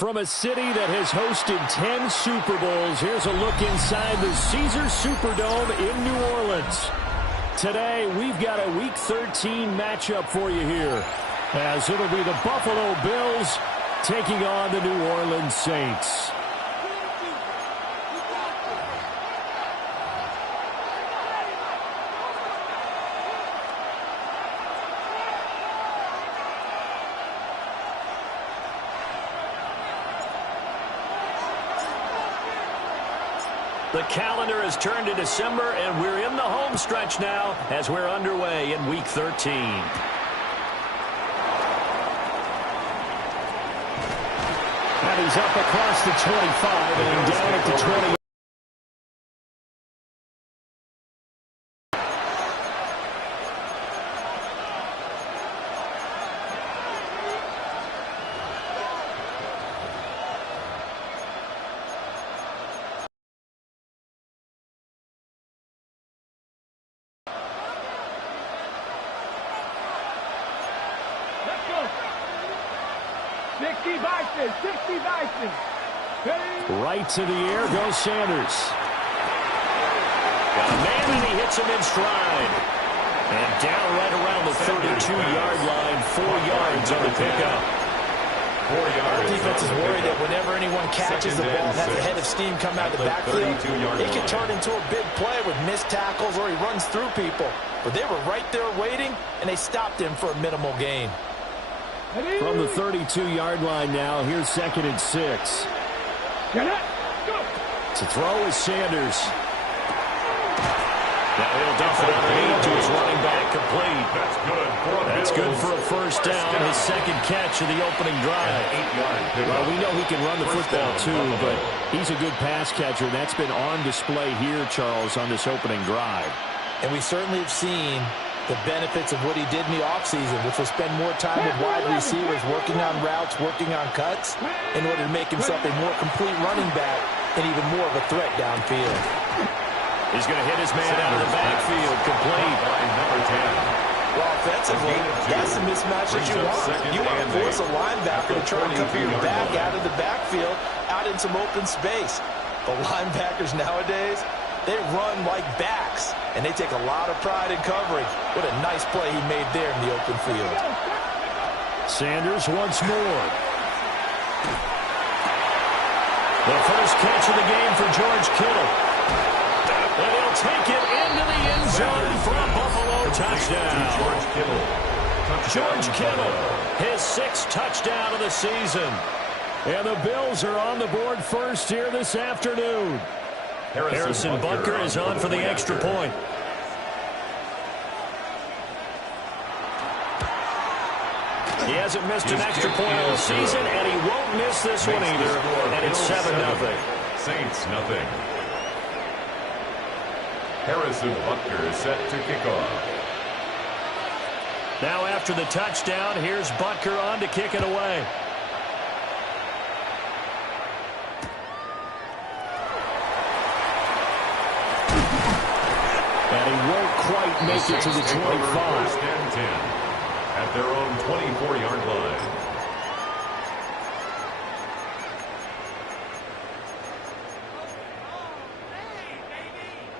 From a city that has hosted 10 Super Bowls, here's a look inside the Caesars Superdome in New Orleans. Today, we've got a Week 13 matchup for you here, as it'll be the Buffalo Bills taking on the New Orleans Saints. The calendar has turned to December, and we're in the home stretch now as we're underway in Week 13. And he's up across the 25 and down at the 20. Right to the air goes Sanders. Got a man, and he hits him in stride. And down right around the 32-yard line, 4 yards on the pickup. 4 yards. Our defense is worried that whenever anyone catches the ball and has a head of steam come out of the backfield, it can turn into a big play with missed tackles or he runs through people. But they were right there waiting, and they stopped him for a minimal gain. From the 32-yard line now, here's 2nd and 6. To throw is Sanders. Now he'll dump it underneath to his running back, complete. That's good for a first down, his second catch of the opening drive. Well, we know he can run the football too, but he's a good pass catcher. That's been on display here, Charles, on this opening drive. And we certainly have seen the benefits of what he did in the offseason, which was spend more time with wide receivers, working on routes, working on cuts, in order to make himself a more complete running back and even more of a threat downfield. He's going to hit his man out of the backfield, complete. Well, offensively, that's the mismatch that you want. You want to force a linebacker to try and cover your back out of the backfield, out in some open space. The linebackers nowadays, they run like backs, and they take a lot of pride in covering. What a nice play he made there in the open field. Sanders once more. The first catch of the game for George Kittle. And he'll take it into the end zone for a Buffalo touchdown. George Kittle, his 6th touchdown of the season. And the Bills are on the board first here this afternoon. Harrison Butker is on for the extra point. He hasn't missed an extra point all season, and he won't miss this one either. And it's 7-0. Saints nothing. Harrison Butker is set to kick off. Now after the touchdown, here's Butker on to kick it away. And he won't quite make it to the 25. First and 10 at their own 24-yard line.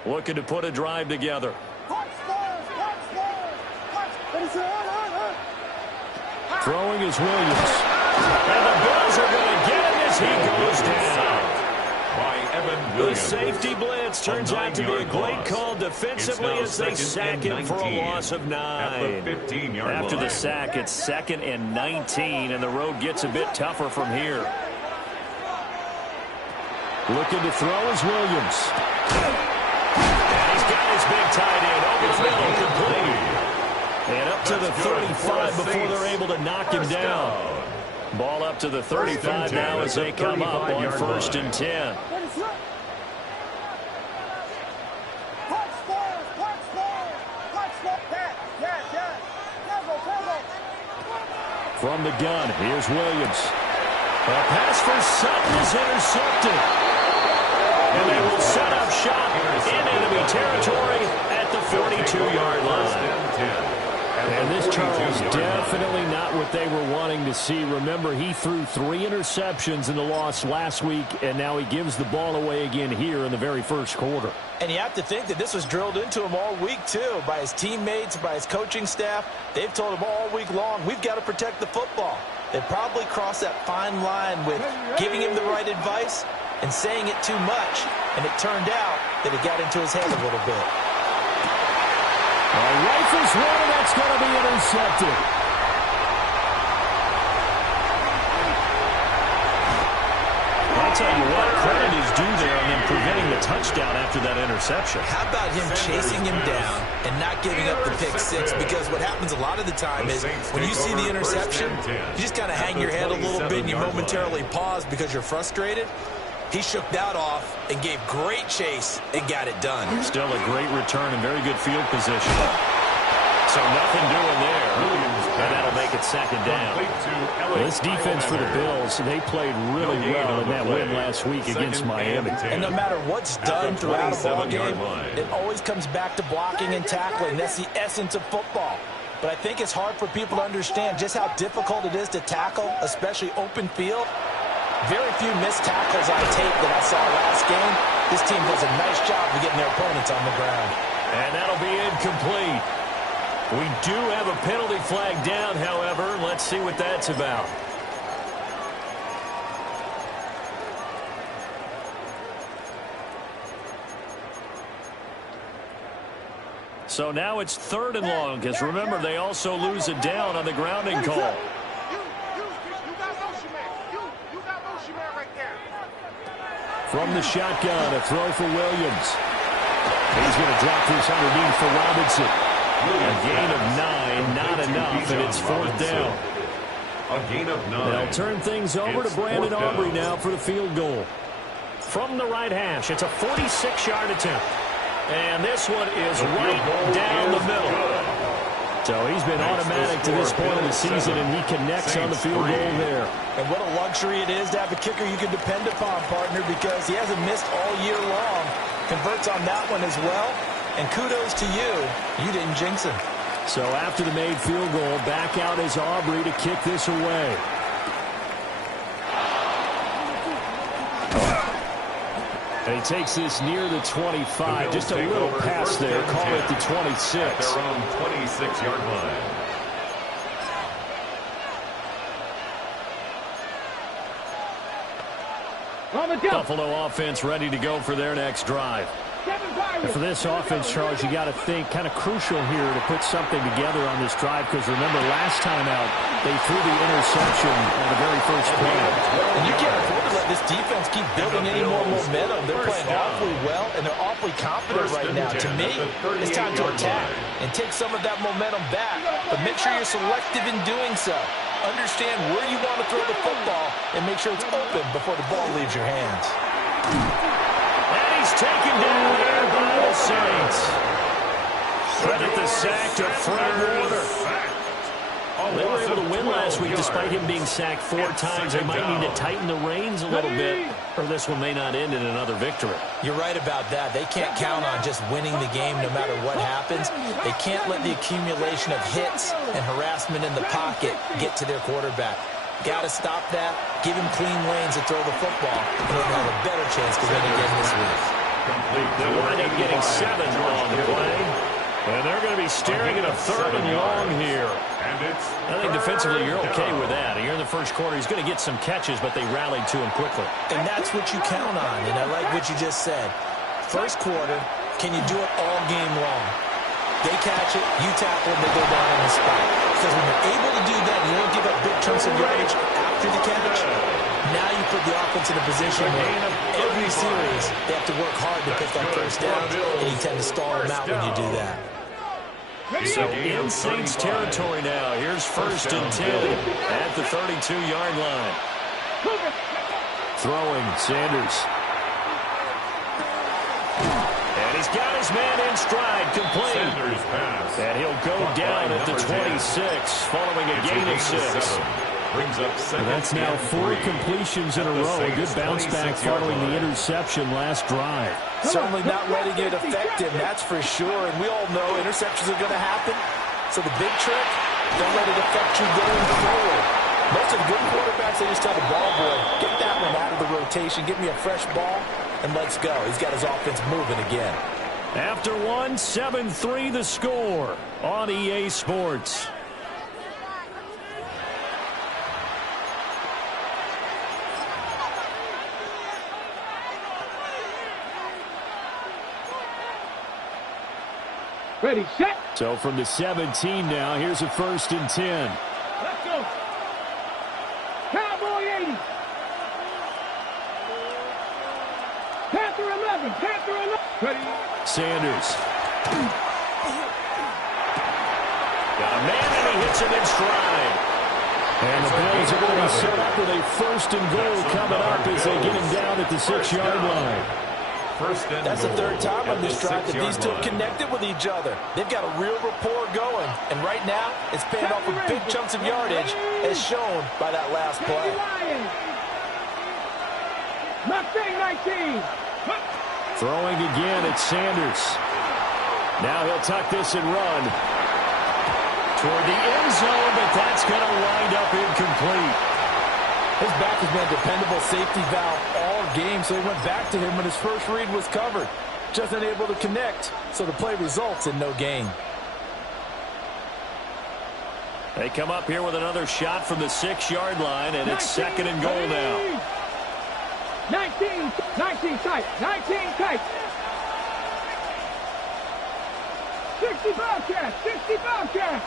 Looking to put a drive together. Throwing is Williams. And the Bills are going to get him as he goes down. The safety blitz turns out to be a great call defensively as they sack him for a loss of 9. After the sack, it's 2nd and 19, and the road gets a bit tougher from here. Looking to throw is Williams. And he's got his big tight end over the middle, complete. And up to the 35 before they're able to knock him down. Ball up to the 35 now as they come up on 1st and 10. From the gun, here's Williams. A pass for Sutton is intercepted. And they will set up shop in enemy territory at the 42-yard line. And this, Charles, definitely not what they were wanting to see. Remember, he threw 3 interceptions in the loss last week, and now he gives the ball away again here in the very first quarter. And you have to think that this was drilled into him all week, too, by his teammates, by his coaching staff. They've told him all week long, we've got to protect the football. They probably crossed that fine line with giving him the right advice and saying it too much, and it turned out that it got into his head a little bit. Rifles one, and that's going to be intercepted. I'll tell you what, credit is due there on them preventing the touchdown after that interception. How about him chasing him down and not giving up the pick six? Because what happens a lot of the time is when you see the interception, you just kind of hang your head a little bit and you momentarily pause because you're frustrated. He shook that off and gave great chase and got it done. Still a great return and very good field position. So nothing doing there. And that'll make it second down. This defense for the Bills, they played really well in that win last week against Miami. And no matter what's done throughout a ball game, it always comes back to blocking and tackling. That's the essence of football. But I think it's hard for people to understand just how difficult it is to tackle, especially open field. Very few missed tackles on tape that I saw last game. This team does a nice job of getting their opponents on the ground. And that'll be incomplete. We do have a penalty flag down, however. Let's see what that's about. So now it's 3rd and long, because remember, they also lose it down on the grounding call. From the shotgun, a throw for Williams. He's going to drop this underneath for Robinson. A gain of 9, not enough, and it's 4th down. A gain of 9. They'll turn things over to Brandon Aubrey now for the field goal. From the right hash, it's a 46-yard attempt. And this one is right down the middle. So he's been automatic to this point of the season, and he connects on the field goal there. And what a luxury it is to have a kicker you can depend upon, partner, because he hasn't missed all year long. Converts on that one as well. And kudos to you. You didn't jinx him. So after the made field goal, back out is Aubrey to kick this away. And he takes this near the 25. Just a little pass there. Call it the 26. At their own 26-yard line. Buffalo offense ready to go for their next drive. And for this offense, Charles, you got to think kind of crucial here to put something together on this drive, because remember, last time out, they threw the interception on the very first play. And you can't afford to let this defense keep building any more momentum. They're playing awfully well, and they're awfully confident right now. To me, it's time to attack and take some of that momentum back, but make sure you're selective in doing so. Understand where you want to throw the football and make sure it's open before the ball leaves your hands. And he's taken down there by the Saints. Credit the sack to Fred Warner. They were able to win last week despite him being sacked 4 times. They might need to tighten the reins a little bit, or this one may not end in another victory. You're right about that. They can't count on just winning the game no matter what happens. They can't let the accumulation of hits and harassment in the pocket get to their quarterback. Got to stop that, give him clean lanes to throw the football, and they'll have a better chance to win again this week. They wind up getting 7 on the play. And they're going to be staring at a 3rd and long here. I think defensively you're okay with that. Here in the first quarter, he's going to get some catches, but they rallied to him quickly. And that's what you count on, and I like what you just said. First quarter, can you do it all game long? They catch it, you tackle them, they go down on the spot. Because when you're able to do that, you don't give up big chunks of yardage after the catch. Now you put the offense in a position where every series they have to work hard to pick up first downs, and you tend to stall them out when you do that. So in Saints territory now. Here's 1st and 10 at the 32-yard line. Throwing, Sanders. And he's got his man in stride, complete. And he'll go down at the 26, following a gain of 6. That's now 4 completions in a row. A good bounce back following the interception last drive. Certainly not letting it affect him, that's for sure. And we all know interceptions are going to happen. So the big trick, don't let it affect you going forward. Most of the good quarterbacks, they just tell the ball boy, get that one out of the rotation, give me a fresh ball, and let's go. He's got his offense moving again. After one, 7-3 the score on EA Sports. Ready, set. So from the 17 now, here's a 1st and 10. Let's go. Cowboy 80. Panther 11. Panther 11. Ready. Sanders. Got a man, and he hits him in stride. And the Bills are going to be set up with a 1st and goal coming up as they get him down at the 6-yard line. That's the third time on this drive that these two have connected with each other. They've got a real rapport going. And right now, it's paying off with big chunks of yardage, as shown by that last play. Mustang 19. Throwing again at Sanders. Now he'll tuck this and run toward the end zone, but that's going to wind up incomplete. His back has been a dependable safety valve all game, so he went back to him when his first read was covered. Just unable to connect, so the play results in no gain. They come up here with another shot from the 6-yard line, and it's 2nd and goal now. 19 tight, 19 tight. 60 Bobcats, 60 Bobcats.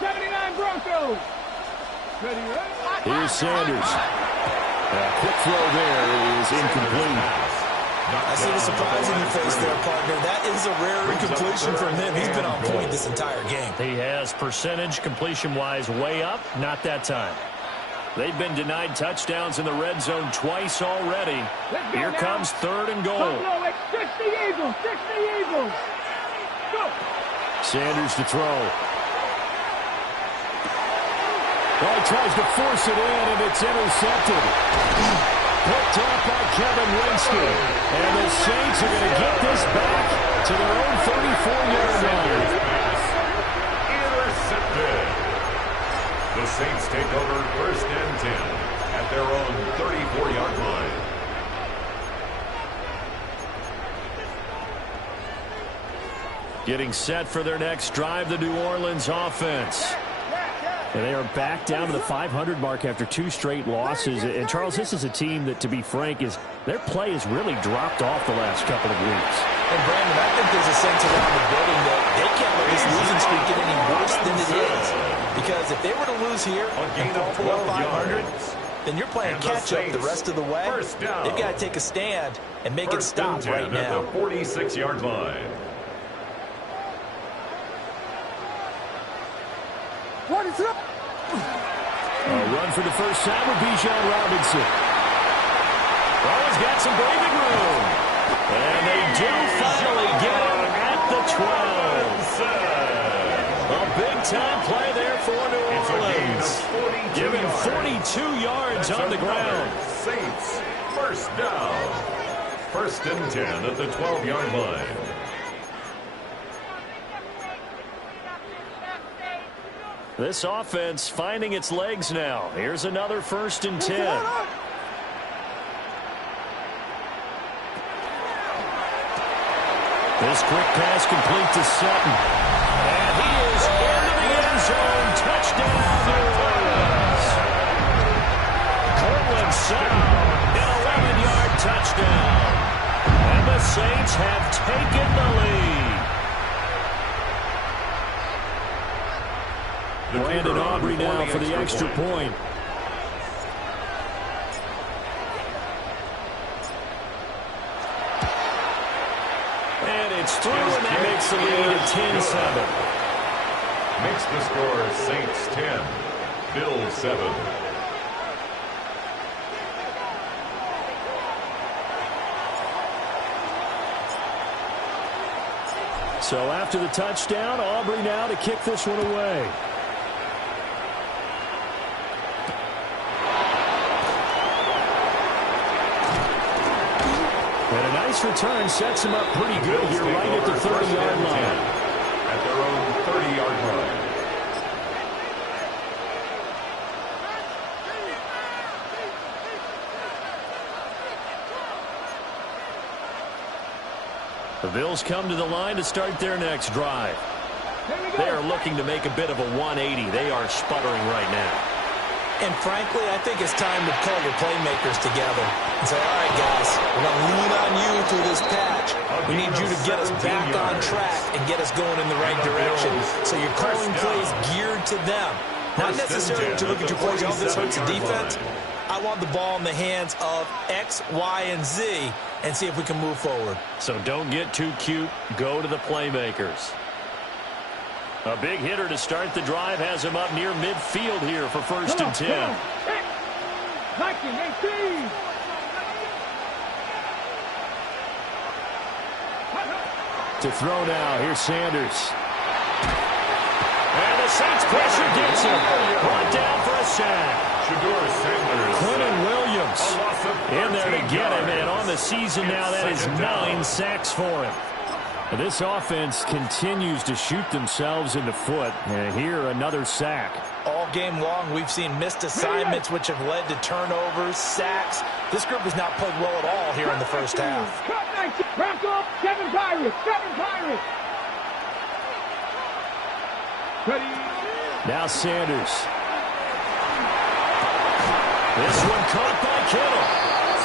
79 Broncos. Ready, right? Here's Sanders. A quick throw there is incomplete. I see the surprise in your face there, partner. That is a rare incompletion from him. He's been on point this entire game. He has percentage completion-wise way up. Not that time. They've been denied touchdowns in the red zone twice already. Here comes 3rd and goal. 60 Eagles, 60 Eagles. Go. Sanders to throw. Well, he tries to force it in, and it's intercepted. Picked up by Kevin Winston. And the Saints are going to get this back to their own 34-yard line. Intercepted. The Saints take over 1st and 10 at their own 34-yard line. Getting set for their next drive, the New Orleans offense. And they are back down to the 500 mark after 2 straight losses. And, Charles, this is a team that, to be frank, their play has really dropped off the last couple of weeks. And, Brandon, I think there's a sense around the building that they can't let this losing streak get any worse than it is. Because if they were to lose here and fall below 500, then you're playing catch-up the rest of the way. They've got to take a stand and make it stop right now. At the 46-yard line. What is up? A run for the first time with Bijan Robinson. Oh, he's got some breathing room. And they do finally get him at the 12. A big-time play there for New Orleans. Giving 42 yards on the ground. Saints, 1st down. 1st and 10 at the 12-yard line. This offense finding its legs now. Here's another 1st and 10. This quick pass complete to Sutton. And he is into the end zone. Touchdown, New Orleans. Cortland Sutton, an 11-yard touchdown. And the Saints have taken the lead. Brandon Aubrey now for the extra point. And it's through, and that makes the lead at 10-7. Makes the score Saints 10, Bills 7. So after the touchdown, Aubrey now to kick this one away. this return sets them up pretty good here right at the 30-yard line. At their own 30-yard line. The Bills come to the line to start their next drive. They are looking to make a bit of a 180. They are sputtering right now. And frankly, I think it's time to call your playmakers together and say, all right, guys, we're going to lean on you through this patch. We need you to get us back on track and get us going in the right direction. So you're calling plays geared to them. Not necessarily to look at your plays, oh, this hurts the defense. I want the ball in the hands of X, Y, and Z and see if we can move forward. So don't get too cute. Go to the playmakers. A big hitter to start the drive has him up near midfield here for 1st and 10. 1918. To throw now, here's Sanders. And the Saints pressure gets him. Brought down for a sack. Quentin Williams in there to get him, and on the season now, that is 9 sacks for him. This offense continues to shoot themselves in the foot. And here, another sack. All game long, we've seen missed assignments, which have led to turnovers, sacks. This group has not played well at all here in the first half. Wrap up, 7 Pirates, 7 Pirates. Ready. Now Sanders. This one caught by Kittle.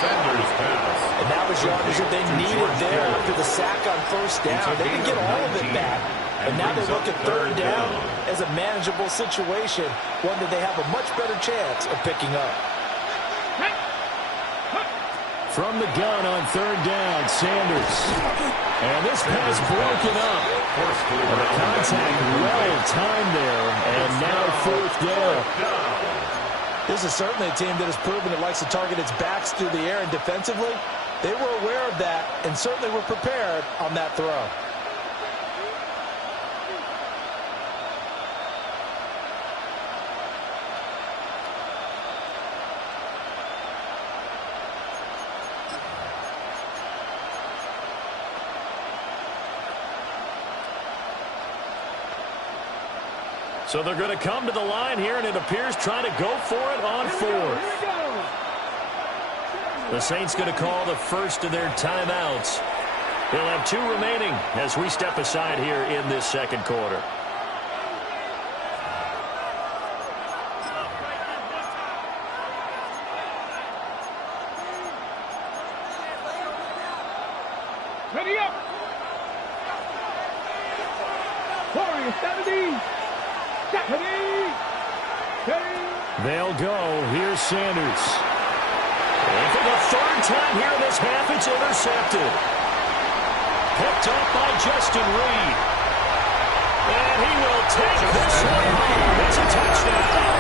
Sanders pass. And that was yardage that they needed there after the sack on 1st down. They didn't get all of it back. And now they look at 3rd down as a manageable situation, one that they have a much better chance of picking up. From the gun on 3rd down, Sanders. And this pass broken up. And the contact well timed there. And now 4th down. This is certainly a team that has proven it likes to target its backs through the air, and defensively, they were aware of that and certainly were prepared on that throw. So they're going to come to the line here, and it appears trying to go for it on 4th. The Saints going to call the first of their timeouts. They'll have 2 remaining as we step aside here in this 2nd quarter. Ready up. Warriors 70. They'll go. Here's Sanders. And for the 3rd time here in this half, it's intercepted. Picked up by Justin Reed. And he will take this one home. It's a touchdown.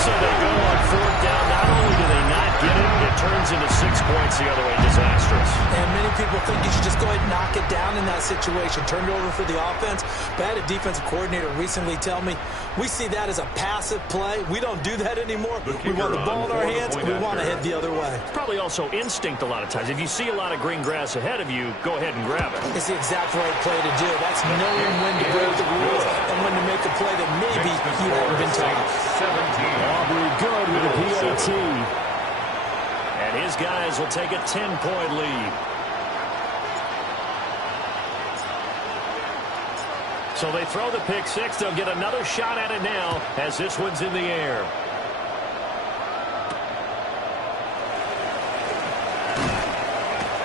So they go on 4th down. Not only do they not get it, it turns into 6 points the other way. Disastrous. And many people think you should just go ahead and knock it down in that situation. Turn it over for the offense. But I had a defensive coordinator recently tell me, we see that as a passive play. We don't do that anymore. We want the ball in our hands, and we want to head the other way. It's probably also instinct a lot of times. If you see a lot of green grass ahead of you, go ahead and grab it. It's the exact right play to do. That's knowing when to break the rules and when to make a play that maybe you haven't been taught. Aubrey good with a PAT. And his guys will take a 10-point lead. So they throw the pick 6. They'll get another shot at it now as this one's in the air.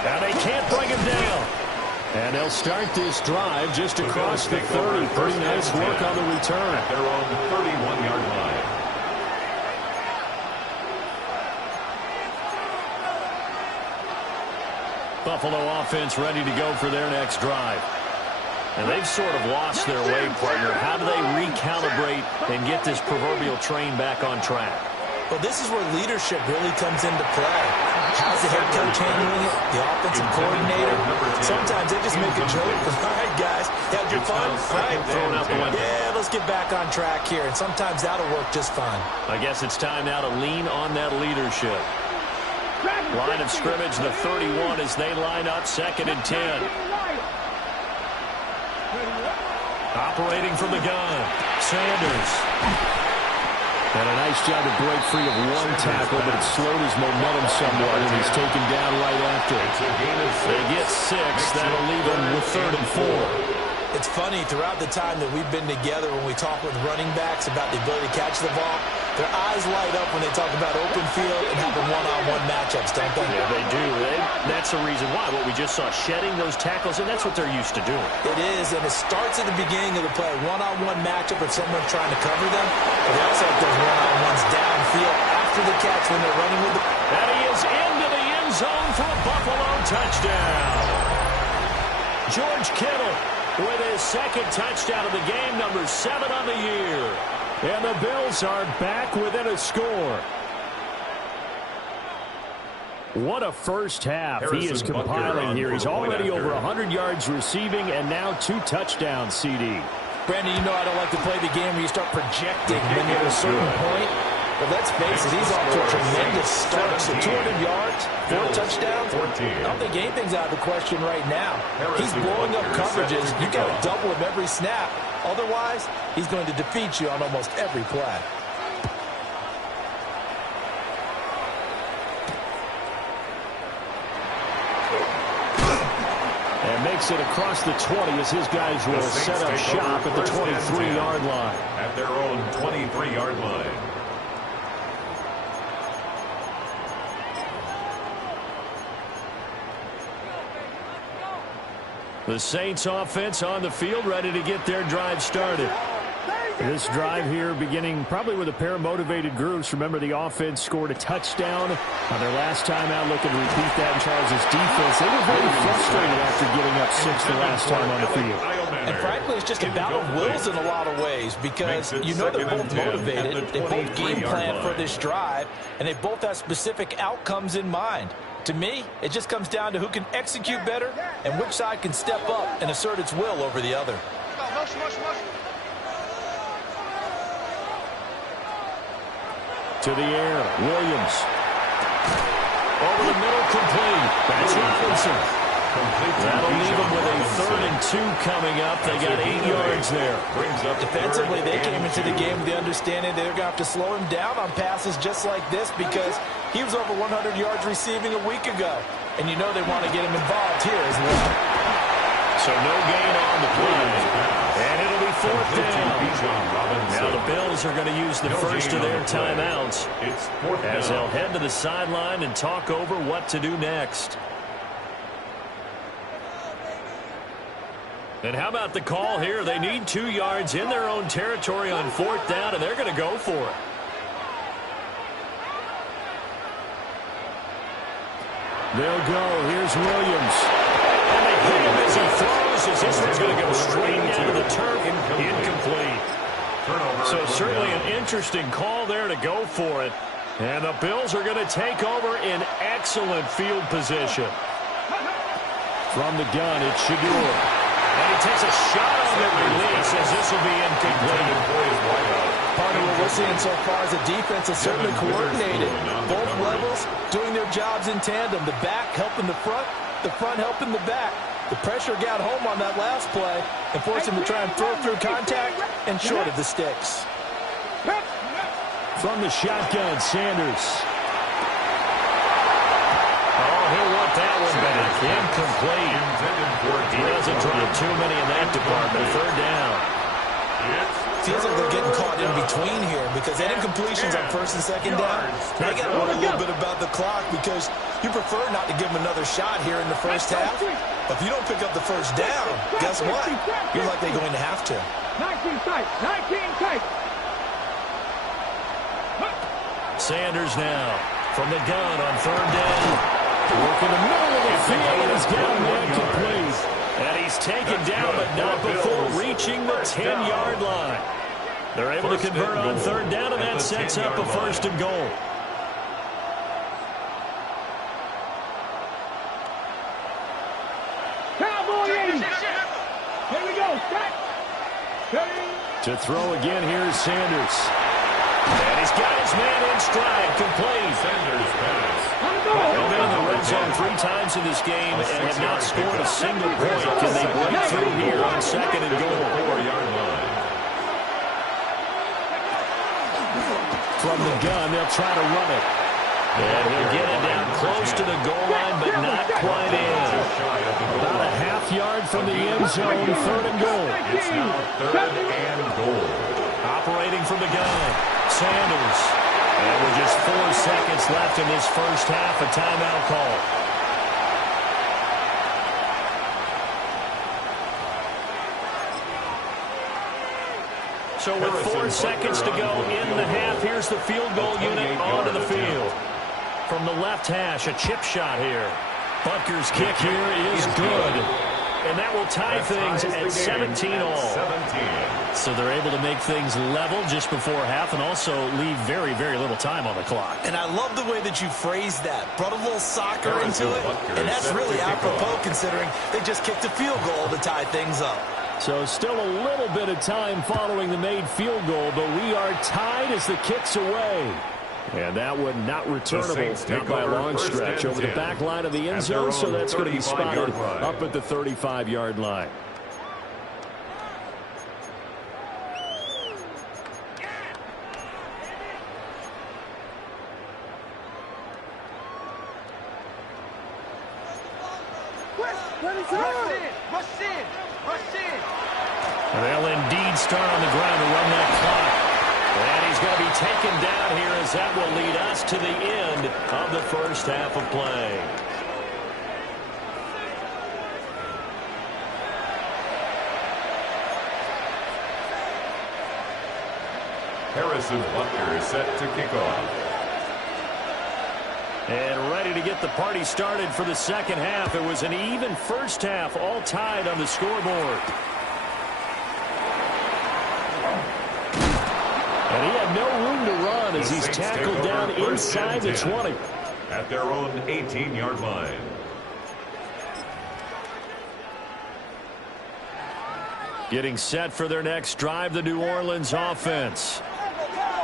Now they can't bring him down. And they'll start this drive just across the 30. Pretty nice work on the return. At their own 31-yard line. Buffalo offense ready to go for their next drive. And they've sort of lost their way, partner. How do they recalibrate and get this proverbial train back on track? Well, this is where leadership really comes into play. How's the head coach handling it? The offensive coordinator? Sometimes they just make a joke. All right, guys, had your fun? All right, throwing out the window. Yeah, let's get back on track here. And sometimes that'll work just fine. I guess it's time now to lean on that leadership. Line of scrimmage, the 31 as they line up 2nd and 10. Operating from the gun, Sanders. And a nice job to break free of one tackle, but it slowed his momentum somewhat, and he's taken down right after. They get 6. That'll leave him with 3rd and 4. It's funny, throughout the time that we've been together, when we talk with running backs about the ability to catch the ball, their eyes light up when they talk about open field and having one-on-one matchups, don't they? Yeah, they do. That's the reason why. What we just saw, shedding those tackles, and that's what they're used to doing. It is, and it starts at the beginning of the play. One-on-one matchup if someone's trying to cover them, but they also have those one-on-ones downfield after the catch when they're running with the... And he is into the end zone for a Buffalo touchdown. George Kittle with his 2nd touchdown of the game, number 7 on the year. And the Bills are back within a score. What a first half he is compiling here. He's already over 100 yards receiving and now 2 touchdowns, CD. Brandon, you know I don't like to play the game where you start projecting when you're at a certain point. But let's face it, he's off to a tremendous start. So 200 yards, 4 touchdowns. I don't think anything's out of the question right now. He's blowing up coverages. You got to double him every snap. Otherwise, he's going to defeat you on almost every play. And makes it across the 20 as his guys will set up shop at the 23-yard line. At their own 23-yard line. The Saints offense on the field, ready to get their drive started. This drive here beginning probably with a pair of motivated groups. Remember, the offense scored a touchdown on their last time out, looking to repeat that in Charles' defense. They were very frustrated after giving up 6 the last time on the field. And frankly, it's just a battle of wills in a lot of ways because you know they're both motivated. They both game plan for this drive, and they both have specific outcomes in mind. To me, it just comes down to who can execute better and which side can step up and assert its will over the other. To the air, Williams. Over the middle, complete. That's Robinson. That'll leave them with a 3rd and 2 coming up. They got 8 yards there. Defensively, they came into the game with the understanding they're going to have to slow him down on passes just like this because he was over 100 yards receiving a week ago. And you know they want to get him involved here as well. So no gain on the play. And it'll be 4th down. Now the Bills are going to use the first of their timeouts as they'll head to the sideline and talk over what to do next. And how about the call here? They need 2 yards in their own territory on 4th down, and they're going to go for it. They'll go. Here's Williams. And they hit him as he throws, as this one's going to go straight down to the turf. Incomplete. So certainly an interesting call there to go for it. And the Bills are going to take over in excellent field position. From the gun, it's Shadur. And he takes a shot on the release as this will be incomplete. Part of what we're seeing so far is the defense is certainly coordinated. Both levels doing their jobs in tandem. The back helping the front helping the back. The pressure got home on that last play and forced him to try and throw through contact and short of the sticks. From the shotgun, Sanders. He'll want that one back. Incomplete. He doesn't drop too many in that department. 3rd down. Feels like they're getting caught in between here because that incompletions on 1st and 2nd down. Now you got to worry a little bit about the clock because you prefer not to give them another shot here in the first half. But if you don't pick up the 1st down, guess what? You're likely going to have to. 19 tight. 19 tight. Sanders now from the gun on 3rd down. Work in the middle of the field, and he's got him incomplete. And he's taken down, but not before reaching the 10-yard line. They're able to convert on 3rd down, and that sets up a 1st and goal. Cowboys! Here we go. Set. To throw again, here's Sanders. And he's got his man in stride, complete. Sanders pass. They've been in the red zone 3 times in this game and have not scored a single point. Can they break through here on 2nd and goal? 4-yard line. From the gun, they'll try to run it. And he'll get it down close to the goal line, but not quite in. About a half yard from the end zone, 3rd and goal. It's now 3rd and goal. Operating from the gun, Sanders. And with just 4 seconds left in this first half, a timeout call. So with 4 seconds to go in the half, here's the field goal unit onto the field. From the left hash, a chip shot here. Butker's kick here is good. And that will tie things at 17 all. So they're able to make things level just before half and also leave very, very little time on the clock. And I love the way that you phrased that. Brought a little soccer into it. And that's really apropos considering they just kicked a field goal to tie things up. So still a little bit of time following the made field goal, but we are tied as the kick's away. And that one not returnable, not by a long stretch, over the back line of the end zone, so that's going to be spotted up at the 35-yard line. And they'll indeed start on the ground to run that clock. And he's going to be taken down here as that will lead us to the end of the first half of play. Harrison Butker is set to kick off. And ready to get the party started for the second half. It was an even first half, all tied on the scoreboard. And he had no room to run as he's tackled down inside the 20. At their own 18-yard line. Getting set for their next drive, the New Orleans offense.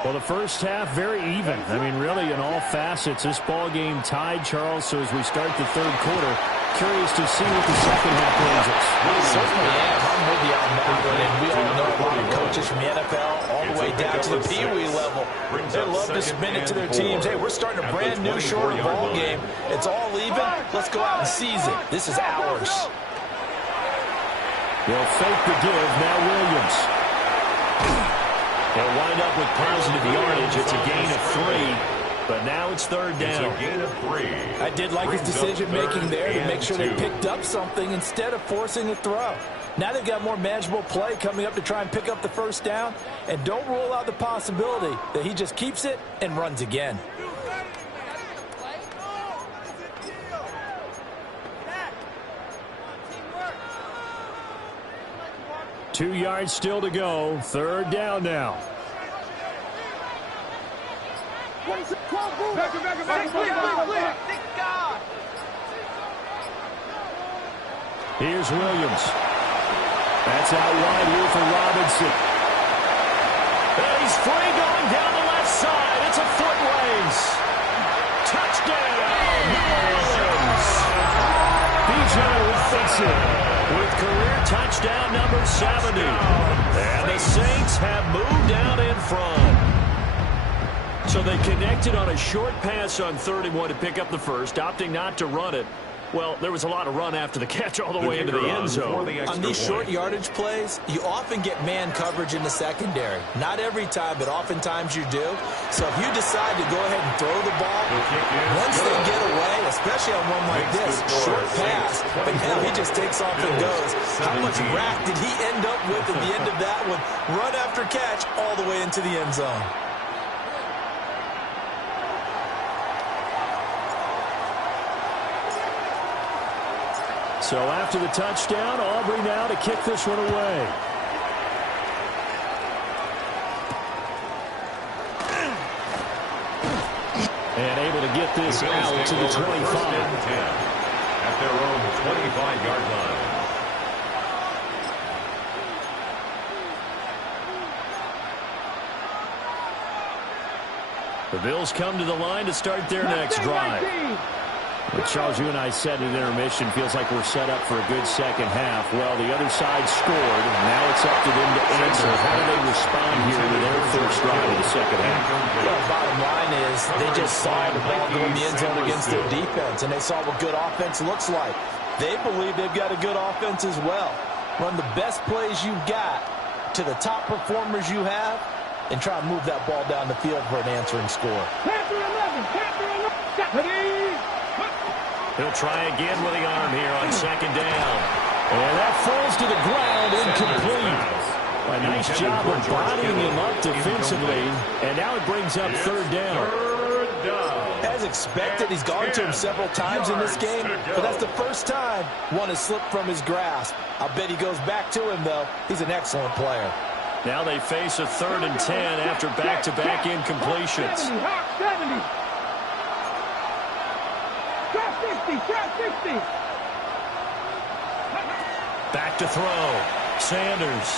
Well, the first half, very even. I mean, really, in all facets, this ball game tied, Charles. So as we start the third quarter, curious to see what the second half brings us. Certainly am. I'm with you on that one. And we all know a lot of coaches from the NFL all the way down to the Pee-wee level. They love to spin it to their teams. Hey, we're starting a brand new shorter ball game. It's all even. Let's go out and seize it. This is ours. They'll fake the give. Now Williams. They'll wind up with positive yardage. It's a gain of 3. But now it's third down. It's a gain of 3. I did like his decision-making there to make sure they picked up something instead of forcing a throw. Now they've got more manageable play coming up to try and pick up the first down. And don't rule out the possibility that he just keeps it and runs again. Two yards still to go. Third down now. Here's Williams. That's out wide here for Robinson. And he's free going down the left side. It's a foot race. Touchdown, New Orleans. B.J. will fix it with career touchdown number 70. And the Saints have moved out in front. So they connected on a short pass on 31 to pick up the first, opting not to run it. Well, there was a lot of run after the catch all the way into the end zone. On these short yardage plays, you often get man coverage in the secondary. Not every time, but oftentimes you do. So if you decide to go ahead and throw the ball, once they get away, especially on one like this, short pass, but now he just takes off and goes. How much rack did he end up with at the end of that one? Run after catch all the way into the end zone. So after the touchdown, Aubrey now to kick this one away. And able to get this out to the 25. At their own 25-yard line. The Bills come to the line to start their next drive. But Charles, you and I said at intermission, feels like we're set up for a good second half. Well, the other side scored. Now it's up to them to answer. How do they respond here to their first drive of the second half? Well, bottom line is they just saw the ball go in the end zone against their defense, and they saw what good offense looks like. They believe they've got a good offense as well. Run the best plays you've got to the top performers you have, and try and move that ball down the field for an answering score. He'll try again with the arm here on second down. And that falls to the ground, incomplete. A nice job of bodying him up defensively. And now it brings up third down. As expected, he's gone to him several times in this game, but that's the first time one has slipped from his grasp. I bet he goes back to him, though. He's an excellent player. Now they face a 3rd and 10 after back-to-back incompletions. 70. Back to throw. Sanders.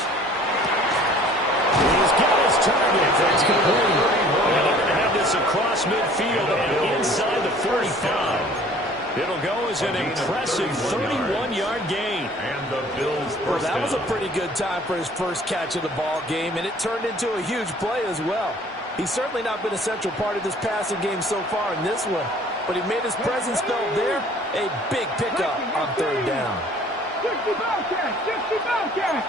He's got his target. That's complete. And they're going to have this across midfield and inside the 45. It'll go as an impressive 31-yard gain. And the Bills Well, that was a pretty good time for his first catch of the ball game, and it turned into a huge play as well. He's certainly not been a central part of this passing game so far in this one, but he made his presence felt there. A big pickup on third down. 60 Bobcat! 60 Bobcat!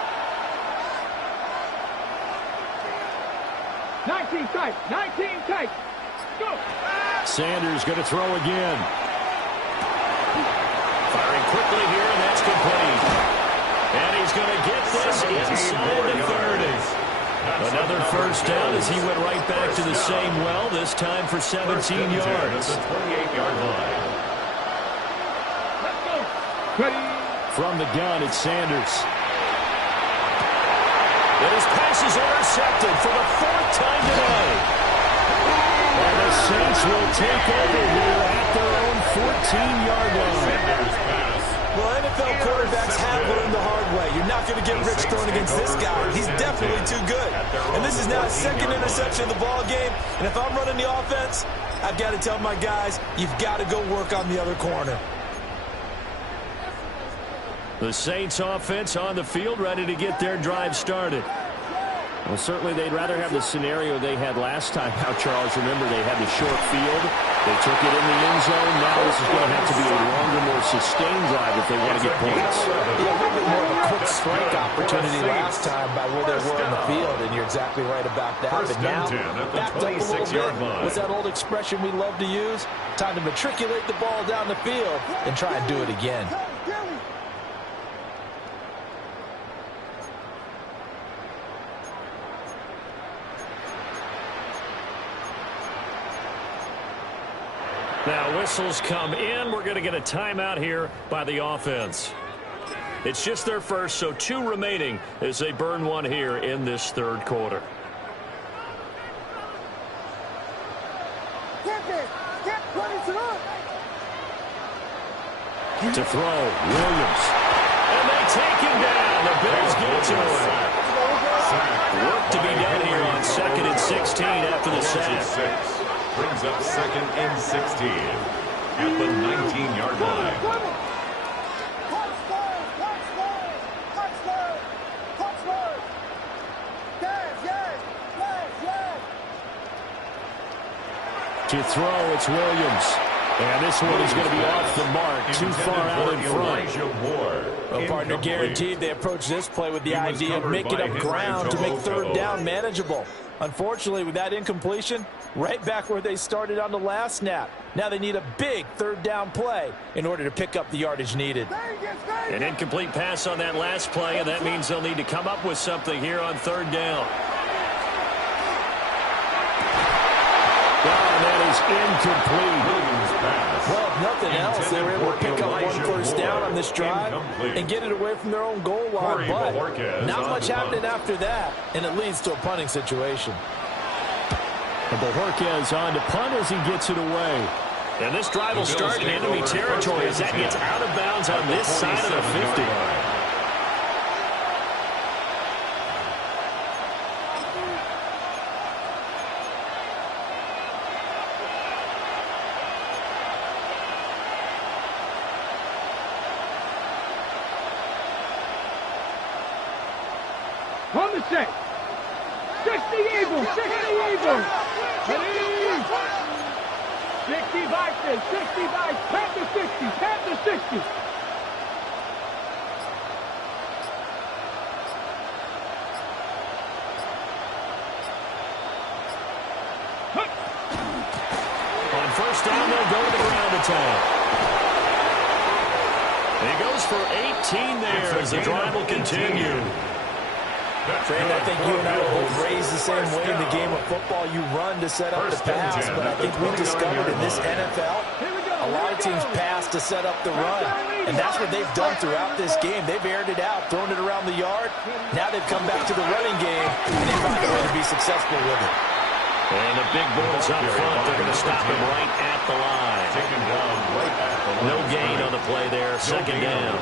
19 tight! 19 tight! Go! Sanders going to throw again. Firing quickly here, and that's complete. And he's going to get this inside the 30. Another first down as he went right back to the same well, this time for 17 yards. 28-yard line. Ready? From the gun, it's Sanders. And his pass is intercepted for the 4th time today. And the Saints will take over here at their own 14-yard line. Well, NFL quarterbacks have learned the hard way. You're not going to get rich throwing against this guy. He's definitely too good. And this is now his 2nd interception of the ball game. And if I'm running the offense, I've got to tell my guys, you've got to go work on the other corner. The Saints offense on the field, ready to get their drive started. Well, certainly they'd rather have the scenario they had last time. How, Charles, remember they had the short field. They took it in the end zone. Now this is going to have to be a longer, more sustained drive if they want to get points. Yeah, a little bit more of a quick strike opportunity last time by where they were on the field, and you're exactly right about that. But now, backed up a little bit. What's that old expression we love to use? Time to matriculate the ball down the field and try and do it again. Now whistles come in. We're going to get a timeout here by the offense. It's just their first, so 2 remaining as they burn one here in this 3rd quarter. To throw, Williams. And they take him down. The Bills get it to him. Work to be done here on 2nd and 16 after the sack. Brings up 2nd and 16 at the 19-yard line. To throw, it's Williams. And this one is going to be off the mark, too far out in front. Well, partner, guaranteed they approach this play with the idea of making up ground to make third down manageable. Unfortunately, with that incompletion, right back where they started on the last snap. Now they need a big third down play in order to pick up the yardage needed. An incomplete pass on that last play, and that means they'll need to come up with something here on third down. Oh, that is incomplete. Well, if nothing else, they were able to pick up one first down on this drive and get it away from their own goal line. But not much happening after that, and it leads to a punting situation. And Bojorquez on to punt as he gets it away. And this drive will start in enemy territory as that gets out of bounds on this side of the 50. set. 60 even, 60 even. Ready? 65, 65, 10 to 60, 10 to 60. On first down, they'll go to the ground attack. He goes for 18 there as the drive will continue. Friend, I think you and I were both raised the same way in the game of football. You run to set up the pass, but I think we discovered in this NFL, a lot of teams pass to set up the run. And that's what they've done throughout this game. They've aired it out, thrown it around the yard. Now they've come back to the running game, and they find a way to be successful with it. And the big boys up front, they're going to stop him right at the line. No gain on the play there, second down.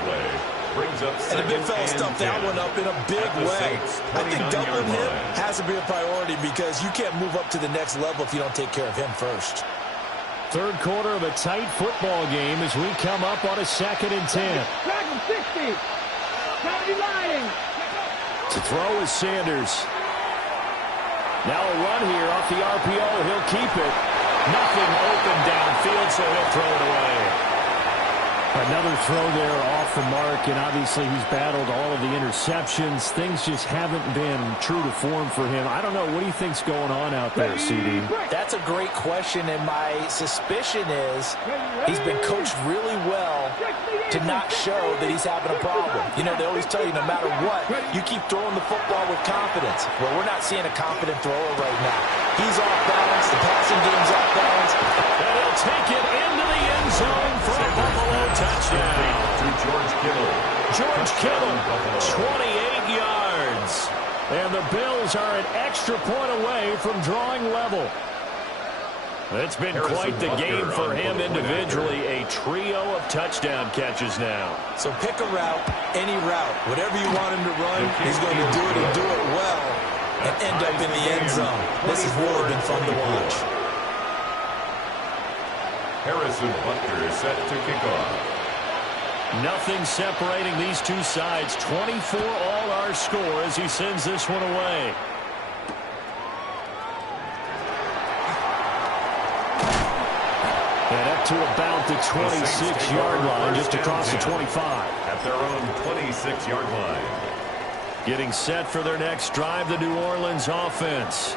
And the big fella stuffed that one up in a big way. I think doubling him has to be a priority because you can't move up to the next level if you don't take care of him first. Third quarter of a tight football game as we come up on a 2nd and 10. Second 60. County line. To throw is Sanders. Now a run here off the RPO. He'll keep it. Nothing open downfield, so he'll throw it away. Another throw there off the mark, and obviously he's battled all of the interceptions. Things just haven't been true to form for him. I don't know. What do you think's going on out there, CD? That's a great question, and my suspicion is he's been coached really well to not show that he's having a problem. You know, they always tell you no matter what, you keep throwing the football with confidence. Well, we're not seeing a confident thrower right now. He's off balance. The passing game's off balance. And he'll take it into the end zone for a Buffalo touchdown. George Kittle, 28 yards. And the Bills are an extra point away from drawing level. It's been quite the game for him individually. A trio of touchdown catches now. So pick a route, any route. Whatever you want him to run, he's going to do it and do it well and end up in the end zone. This has really been fun to watch. Harrison Butker is set to kick off. Nothing separating these two sides. 24 all our score as he sends this one away. And up to about the 26-yard line, just across the 25. At their own 26-yard line. Getting set for their next drive, the New Orleans offense.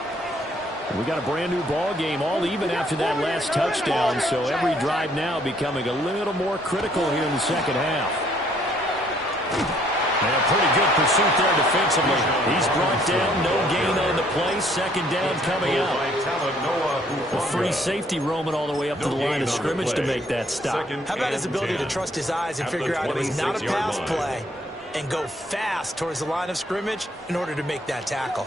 We got a brand new ball game, all even after that last touchdown, so every drive now becoming a little more critical here in the second half. And a pretty good pursuit there defensively. He's brought down, no gain on the play, second down coming up. A free safety roaming all the way up to the line of scrimmage to make that stop. How about his ability to trust his eyes and figure out it was not a pass play and go fast towards the line of scrimmage in order to make that tackle.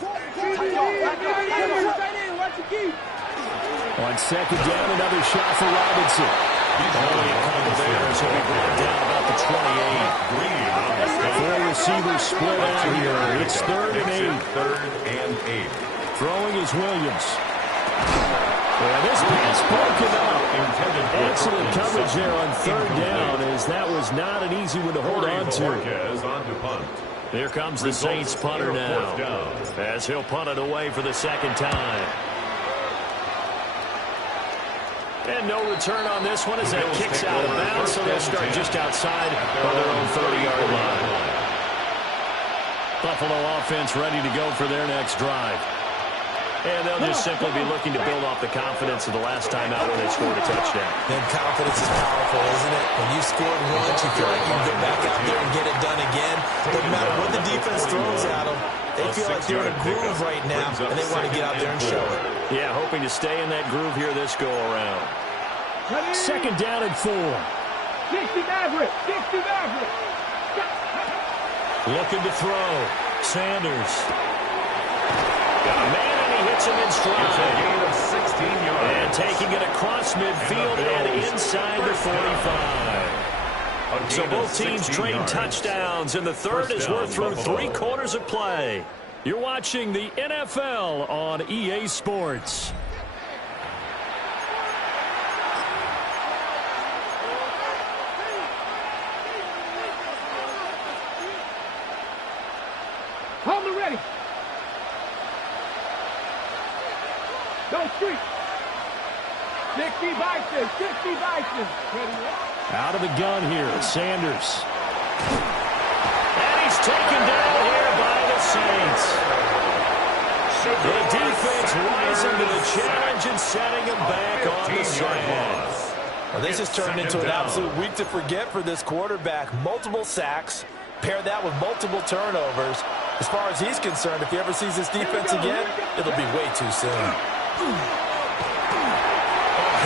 On second down, another shot for Robinson. Only a couple there as he'll be brought down about the 28. Four receivers split out here. It's 3rd and 8. Throwing is Williams. And this pass broken up. Excellent coverage there on 3rd down, as that was not an easy one to hold on to. Here comes the Saints punter now, as he'll punt it away for the second time. And no return on this one as that kicks out of bounds, so they'll start just outside of their own 30-yard line. Buffalo offense ready to go for their next drive. And they'll just simply be looking to build off the confidence of the last time out when they scored a touchdown. And confidence is powerful, isn't it? When you scored once, you feel like you can go back out there and get it done again. Doesn't matter what the defense throws at them. They feel like they're in a groove right now, and they want to get out there and show it. Yeah, hoping to stay in that groove here this go-around. Second down and 4. 60 Maverick, 60 Maverick. Looking to throw. Sanders. Got a man, and he hits him in stride. It's a gain of 16 yards. And taking it across midfield and inside the 45. So both teams trading touchdowns, and the third as we're through 3 quarters of play. You're watching the NFL on EA Sports. Hold it ready. No street. 60 Bison. 60 Bison. Out of the gun here, Sanders. And he's taken down here by the Saints. The defense rising to the challenge and setting him back on the sand. Well, this has turned into an absolute week to forget for this quarterback. Multiple sacks. Pair that with multiple turnovers. As far as he's concerned, if he ever sees this defense again, it'll be way too soon.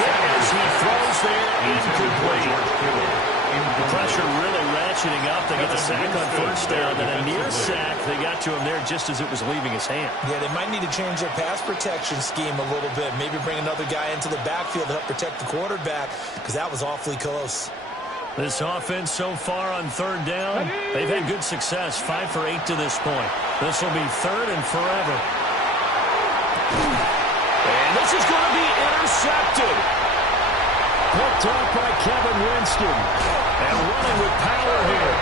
As he throws there, incomplete. The pressure really ratcheting up. They get the sack on first down, and a near sack. They got to him there just as it was leaving his hand. Yeah, they might need to change their pass protection scheme a little bit. Maybe bring another guy into the backfield to help protect the quarterback, because that was awfully close. This offense so far on third down, they've had good success. 5 for 8 to this point. This will be third and forever. And this is going to be intercepted. Picked up by Kevin Winston. And running with power here.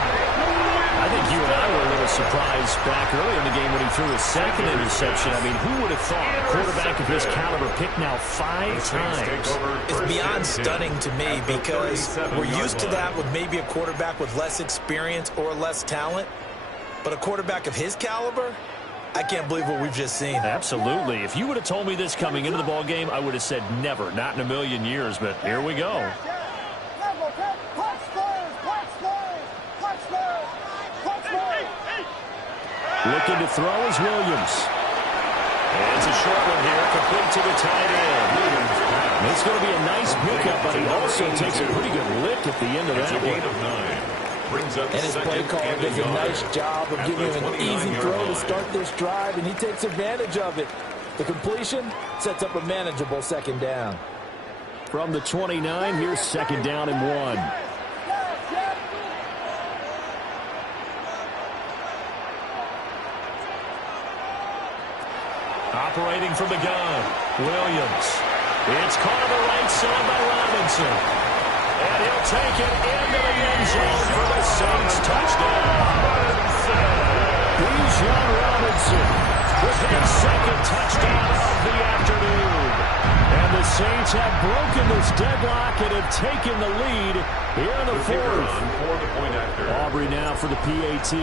I think you and I were a little surprised back earlier in the game when he threw his second interception. I mean, who would have thought a quarterback of his caliber picked now 5 times? It's beyond stunning to me because we're used to that with maybe a quarterback with less experience or less talent. But a quarterback of his caliber, I can't believe what we've just seen. Absolutely. If you would have told me this coming into the ball game, I would have said never, not in a million years. But here we go. Looking to throw is Williams. And it's a short one here, complete to the tight end. It's going to be a nice pickup, but he also takes a pretty good lick at the end of that one. And his play caller does a nice job of giving him an easy throw to start this drive, and he takes advantage of it. The completion sets up a manageable second down. From the 29, here's second down and 1. Operating from the gun, Williams. It's caught on the right side by Robinson. And he'll take it into the end zone for the Saints touchdown. Bijan Robinson with his second touchdown of the afternoon. And the Saints have broken this deadlock and have taken the lead here in the fourth. Aubrey now for the PAT.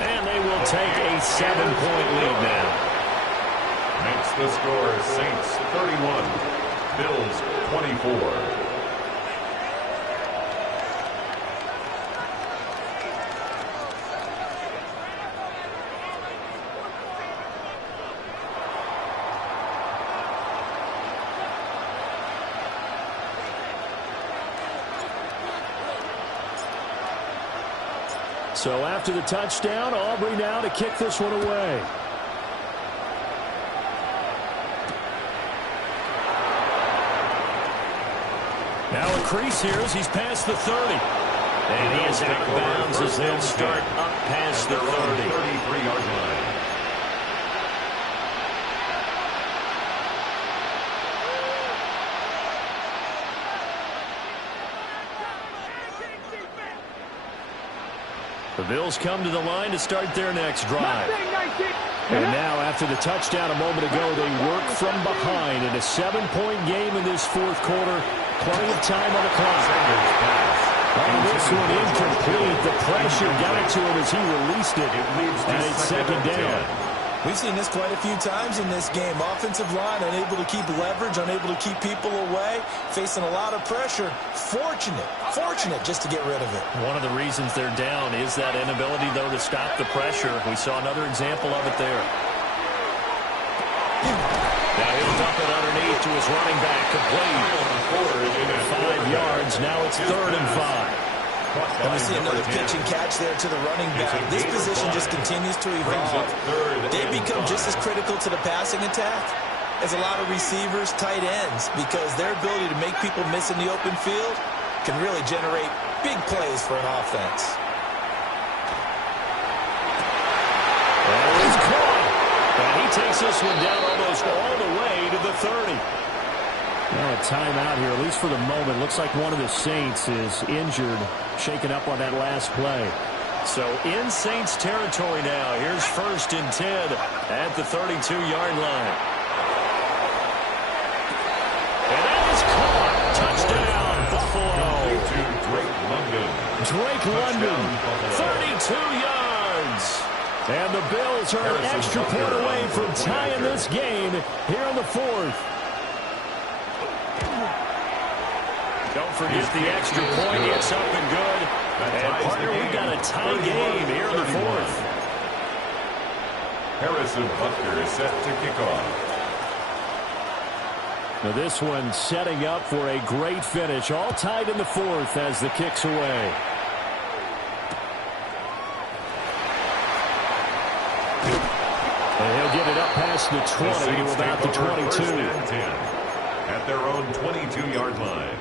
And they will take a 7-point lead now. Makes the score Saints 31, Bills 24. So after the touchdown, Aubrey now to kick this one away. Now a crease here as he's past the 30. And he is out of bounds as they'll start up past the 30. 33-yard line. The Bills come to the line to start their next drive. And now, after the touchdown a moment ago, they work from behind in a 7-point game in this fourth quarter. Plenty of time on the clock. And this one incomplete. The pressure got to him as he released it. And it's second down. We've seen this quite a few times in this game. Offensive line unable to keep leverage, unable to keep people away, facing a lot of pressure. Fortunate just to get rid of it. One of the reasons they're down is that inability, though, to stop the pressure. We saw another example of it there. Now he'll dump it underneath to his running back, complete. 5 yards, now it's 3rd and 5. And we see another pitch and catch there to the running back. This position just continues to evolve. They become just as critical to the passing attack as a lot of receivers, tight ends, because their ability to make people miss in the open field can really generate big plays for an offense. And he's caught. And he takes this one down almost all the way to the 30. Well, a timeout here, at least for the moment. Looks like one of the Saints is injured, shaken up on that last play. So in Saints territory now. Here's 1st and 10 at the 32-yard line. And that is caught. Touchdown, Buffalo. Drake London, 32 yards. And the Bills are an extra point away from tying this game here in the 4th. Don't forget the extra point. It's up and good. And, partner, we've got a tie game here in the 4th. Harrison Butker is set to kick off. Now this one setting up for a great finish. All tied in the 4th as the kick's away. And he'll get it up past the 20 to about the 22. At their own 22-yard line.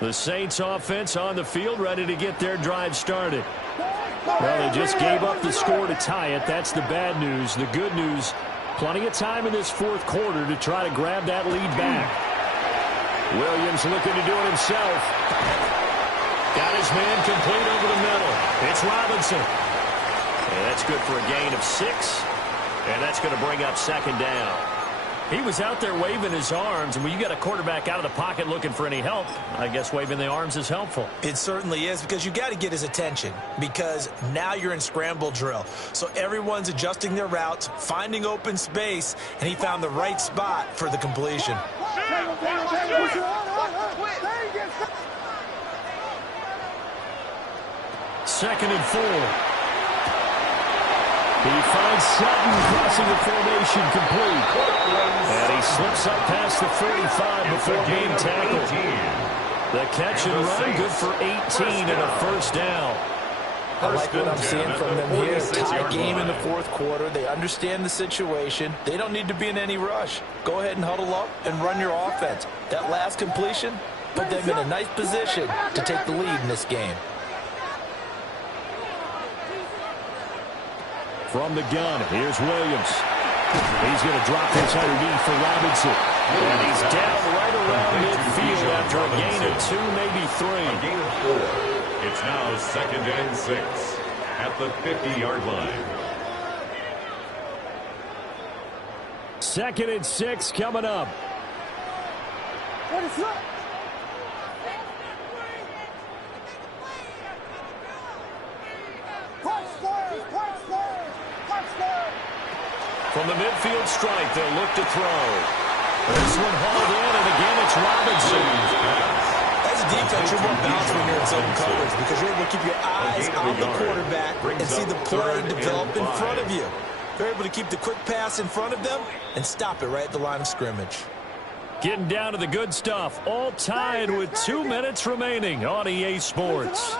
The Saints offense on the field, ready to get their drive started. Well, they just gave up the score to tie it. That's the bad news. The good news, plenty of time in this 4th quarter to try to grab that lead back. Williams looking to do it himself. Got his man complete over the middle. It's Robinson. And that's good for a gain of 6. And that's going to bring up 2nd down. He was out there waving his arms, and when you got a quarterback out of the pocket looking for any help, I guess waving the arms is helpful. It certainly is, because you got to get his attention, because now you're in scramble drill. So everyone's adjusting their routes, finding open space, and he found the right spot for the completion. 2nd and 4. He finds Sutton crossing the formation complete. And he slips up past the 45 before being tackled. The catch and run good for 18 and a 1st down. I like what I'm seeing from them here. Tie game in the 4th quarter. They understand the situation. They don't need to be in any rush. Go ahead and huddle up and run your offense. That last completion put them in a nice position to take the lead in this game. From the gun, here's Williams. He's going to drop this underneath for Robinson. And he's down right around midfield after a gain of 2, maybe 3. A gain of 4. It's now 2nd and 6 at the 50-yard line. 2nd and 6 coming up. From the midfield stripe, they'll look to throw. This one hauled in, and again it's Robinson. As a defense, you're more balanced when you're in zone coverage, because you're able to keep your eyes on the quarterback and see the play develop in front of you. You're able to keep the quick pass in front of them and stop it right at the line of scrimmage. Getting down to the good stuff. All tied with 2 minutes remaining on EA Sports.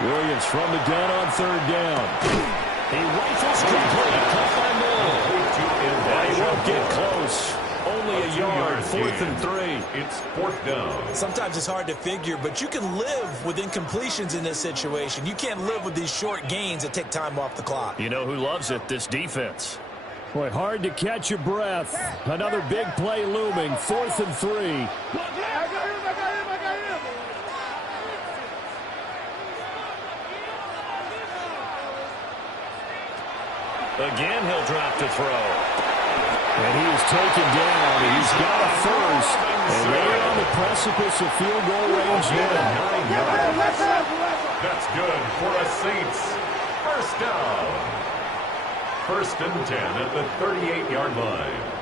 Williams from the gun on 3rd down. He rifles complete. Caught by Moore. And he won't get close. Only a yard. 4th and 3. It's 4th down. Sometimes it's hard to figure, but you can live with incompletions in this situation. You can't live with these short gains that take time off the clock. You know who loves it? This defense. Boy, hard to catch your breath. Another big play looming. 4th and 3. Again, he'll drop to throw. And he is taken down. He's got a 1st. And they're on the precipice of field goal range now. That's good for a Saints 1st down. 1st and 10 at the 38-yard line.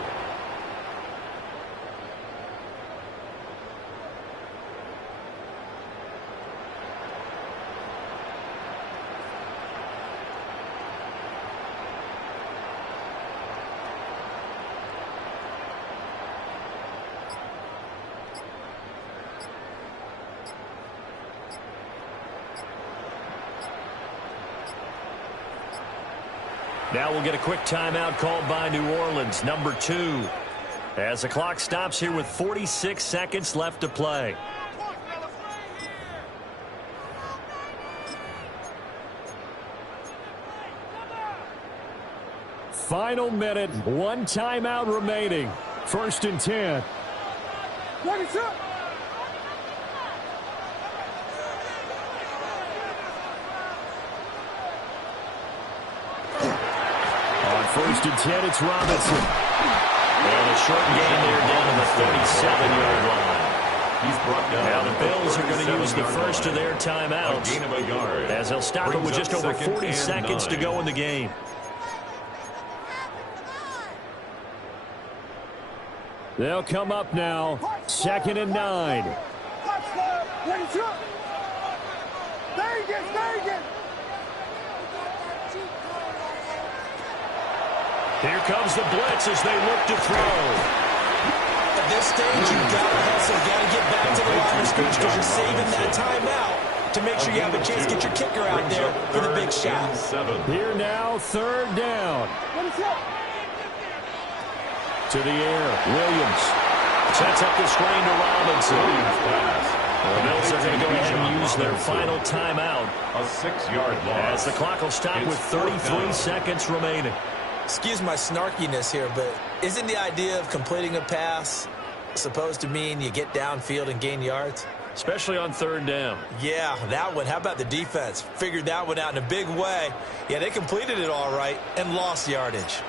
Now we'll get a quick timeout called by New Orleans, number 2. As the clock stops here with 46 seconds left to play. Final minute, 1 timeout remaining. First and 10. On first and 10, it's Robinson. And a short gain there down to the 37-yard line. He's brought down. Now the Bills are going to use the first of their timeouts, gain of a yard, as they'll stop it with just over 40 seconds to go in the game. They'll come up now, 2nd and 9. Here comes the blitz as they look to throw. At this stage, you've got to hustle. You've got to get back to the line of scrimmage because you're saving that timeout to make sure you have a chance to get your kicker out there for the big shot. Here now, 3rd down. To the air, Williams sets up the screen to Robinson. The Bills are going to go ahead and use their final timeout. A 6-yard loss. As the clock will stop with 33 seconds remaining. Excuse my snarkiness here, but isn't the idea of completing a pass supposed to mean you get downfield and gain yards? Especially on 3rd down. Yeah, that one. How about the defense? Figured that one out in a big way. Yeah, they completed it all right and lost yardage.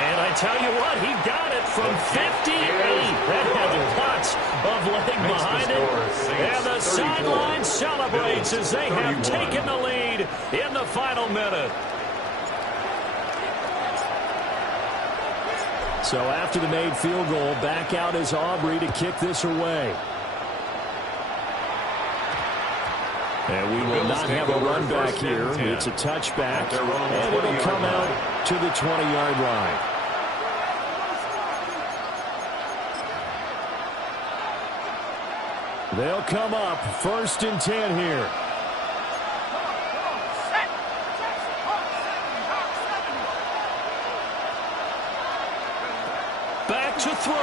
And I tell you what, he got it from 58. That had lots of leg behind it. And the sideline celebrates as they have taken the lead in the final minute. So after the made field goal, back out is Aubrey to kick this away. And we will not have a run back here. It's a touchback, and it'll come out to the 20-yard line. They'll come up 1st and 10 here. Back to throw.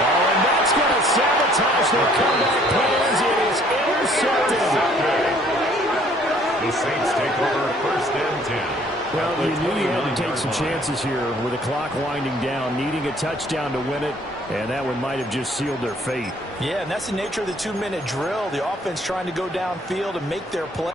Oh, and that's going to sabotage their comeback plans. It is intercepted. The Saints take over 1st and 10. Well, you knew you had to take some chances here with the clock winding down, needing a touchdown to win it, and that one might have just sealed their fate. Yeah, and that's the nature of the 2-minute drill. The offense trying to go downfield and make their play.